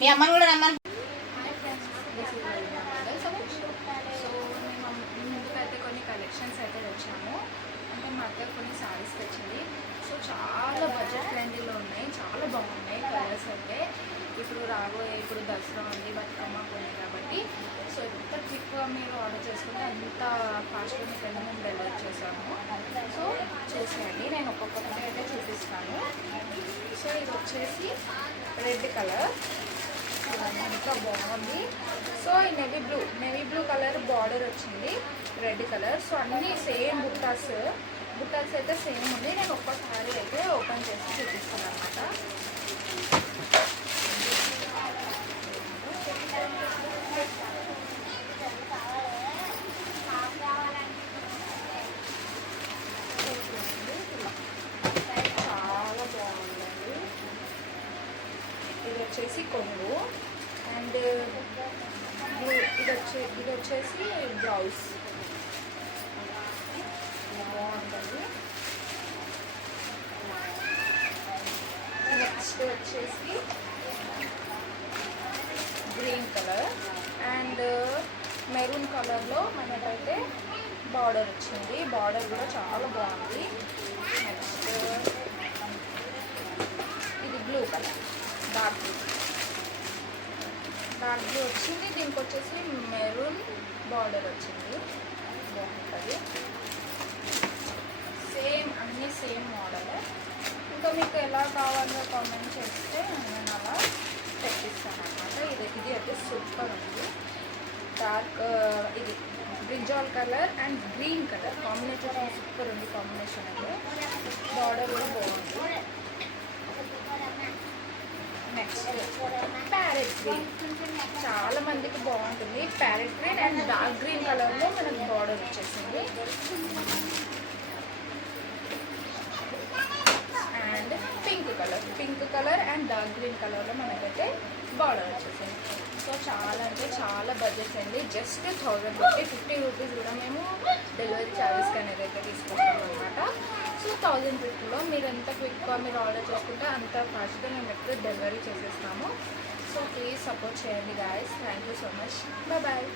మీ అమ్మని కూడా రమ్మని. సో మేము ముందుకైతే కొన్ని కలెక్షన్స్ అయితే తెచ్చాము. అంటే మా అక్క కొన్ని శారీస్ తెచ్చింది. సో చాలా బడ్జెట్ ఫ్రెండ్లీలో ఉన్నాయి, చాలా బాగున్నాయి కలర్స్ అయితే. ఇప్పుడు దసరా ఉంది, బతుకమ్మ కొన్ని కాబట్టి సో ఎంత క్విక్గా మీరు ఆర్డర్ చేసుకుంటే అంత ఫాస్ట్గా మీకైనా మేము డెలివరీ చేసాము. సో చూసేయండి, నేను ఒక్కొక్కటి అయితే చూపిస్తాను. సో ఇది వచ్చేసి రెడ్ కలర్, ఇంకా బాగుంది. సో ఈ నేవీ బ్లూ కలర్ బార్డర్ వచ్చింది, రెడ్ కలర్. సో అన్నీ సేమ్ బుట్టాస్ అయితే సేమ్ ఉంది. నేను ఒక్కసారి అయితే ఓపెన్ చేసి చూపిస్తాను అనమాట. చాలా బాగుందండి. ఇది వచ్చేసి కొంగు అండ్ ఇది వచ్చేసి బ్లౌజ్ బాగుంటుంది. నెక్స్ట్ వచ్చేసి గ్రీన్ కలర్ అండ్ మెరూన్ కలర్లో మనకైతే బార్డర్ వచ్చింది. బార్డర్ కూడా చాలా బాగుంది. నెక్స్ట్ ఇది బ్లూ కలర్, డార్క్ బ్లూ వచ్చింది. దీనికి వచ్చేసి మెరూన్ బార్డర్ వచ్చింది, బాగుంటుంది. సేమ్ అన్నీ సేమ్ మోడల్. ఇంకా మీకు ఎలా కావాలో కామెంట్ చేస్తే నేను అలా తెప్పిస్తాను అనమాట. ఇది అయితే సూపర్ ఉంది. డార్క్ ఇది brinjal colour and green colour combination super ఉంది. కాంబినేషన్ అయితే బార్డర్ కూడా బాగుంది. నెక్స్ట్ ప్యారెట్ గ్రీన్, చాలా మందికి బాగుంటుంది. Parrot green and dark green కలర్లో మనకు బార్డర్ వచ్చేసింది. And pink colour and dark green కలర్లో మనకైతే బార్డర్ వచ్చేసింది. సో చాలా అంటే చాలా బడ్జెట్ అండి. జస్ట్ 1050 రూపీస్ కూడా మేము డెలివరీ ఛార్జెస్కి అనేది అయితే తీసుకుంటాం అనమాట. సో 1050లో మీరు ఎంత క్విక్గా మీరు ఆర్డర్ చేసుకుంటే అంత ఫాస్ట్గా మేము ఎప్పుడు డెలివరీ చేసేస్తాము. సో ప్లీజ్ సపోర్ట్ చేయండి guys. Thank you so much. Bye.